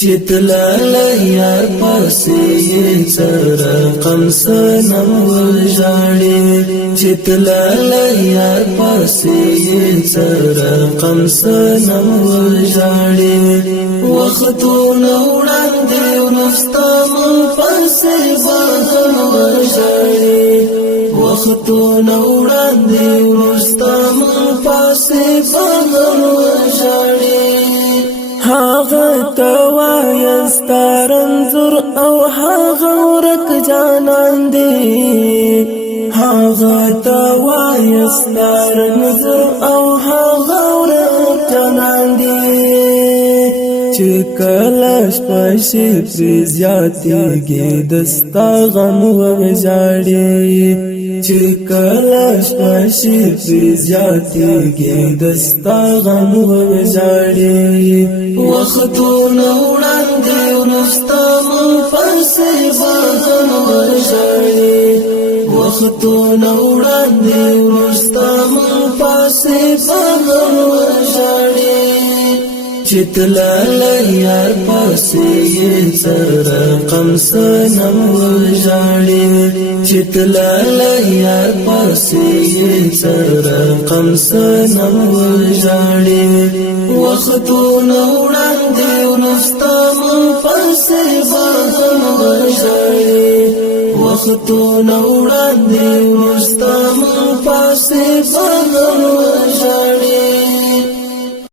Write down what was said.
چتلال یار پسی سر قم سنم وجاڑی چتلال یار پسی سر قم سنم وجاڑی وختو نوڑان دیو نستم پسی بغم وجاڑی وختو نوڑان دیو نستم پسی بغم وجاڑی هاغه توايستا رنزور او هاغه ورک جانان دی هاغه توايستا رنزور او هاغه ورک جانان دی چکلش پشی پری زیادیگی دستا غم وغجاڑی چکلش پشی پری زیادیگی دستا غم وغجاڑی وختو نوڑان دیو نستم پسی بغم وغجاڑی وختو نوڑان دیو نستم پسی بغم وغجاڑی چتلال یار پسی سر قم سنم وجاڑی چتلال یار پسی سر قم سنم وجاڑی وختو نوڑان دیو نستم پسی بغم وجاڑی وختو نوڑان دیو نستم پسی بغم وجاڑی